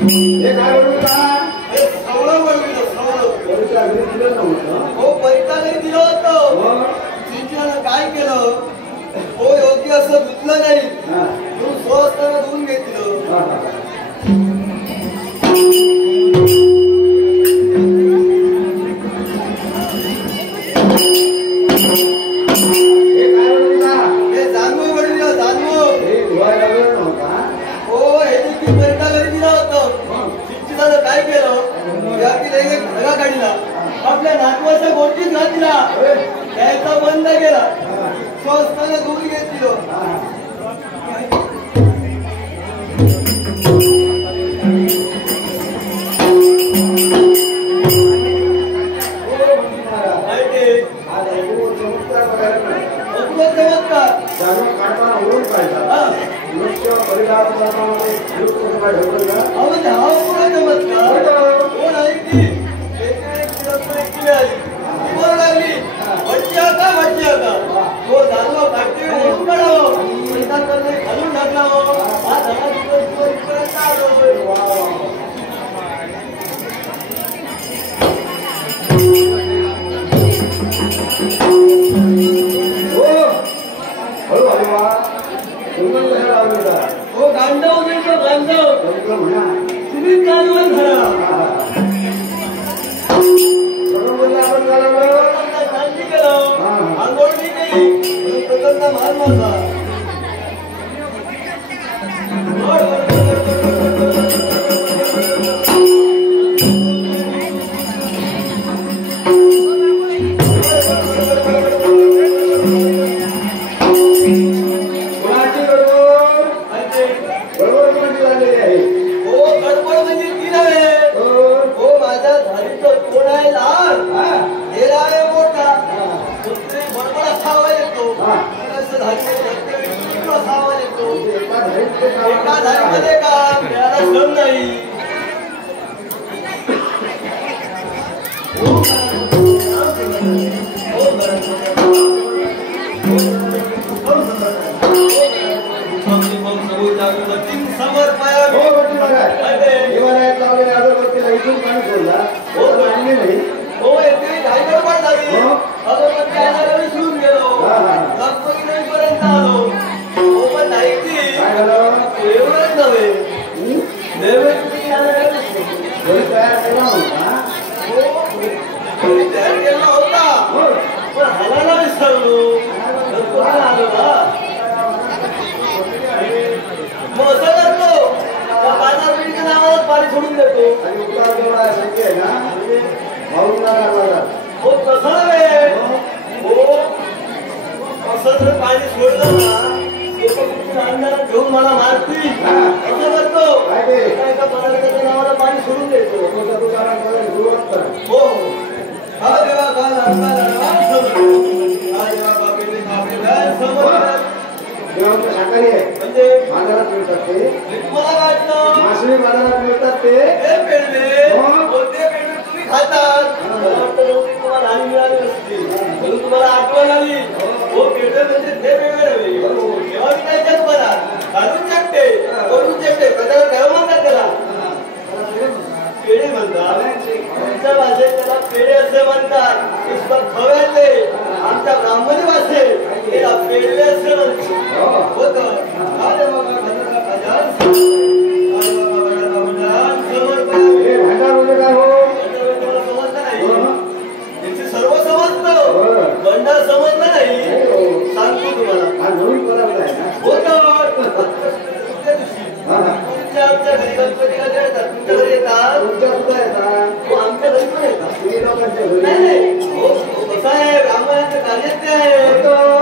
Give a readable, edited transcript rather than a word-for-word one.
हे काय बोलू का? हे सवळं बोललो सवळं. परीक्षा घरी दिलं नव्हतं. हो परीक्षा घरी दिलं होतं. शिक्षणानं काय केलं? हो योग्य असं धुतलं नाही. म्हणून स्वस्त धुवून घेतलं. आपल्या नातवाचा गोष्टीच घातला त्याचा बंद केला. स्वस्तानं दूर घेतलं. तुम्ही कालवण धरा. आंदोलन केली प्रकल्प मार मारला. पाणी सोडलं ना घेऊन मला मारती असं करतो. एका पदार्थाच्या नावाला पाणी सोडून देतो. हो हा देवा शाकाहारी आहे म्हणजे बाजारात मिळतात ते. मला वाटतं मासळी बाजारात मिळतात ते तुम्ही खातात. तुम्हाला लहान मिळाली नसतील म्हणून तुम्हाला आठवण आली. हो पेढे म्हणजे ते वेगळे तेव्हा त्याच्यात बरा घालून चकटे करून चकटे प्रकार काय म्हणतात त्याला? पेढे म्हणतात. तुमच्या भाषेत त्याला पेढे असे म्हणतात. खव्यातले आमच्या ब्राह्मणी भाषेत त्याला पेढे असे म्हणतात. होतं सर्व समजतं बंडा समजलं नाही. सांगतो तुम्हाला तुमच्या आमच्या घरी गणपतीला येतात. तुमच्या घरी येतात. आमच्या घरी पण येतात. नाही कसं आहे ब्राह्मणाचं कार्य ते आहे.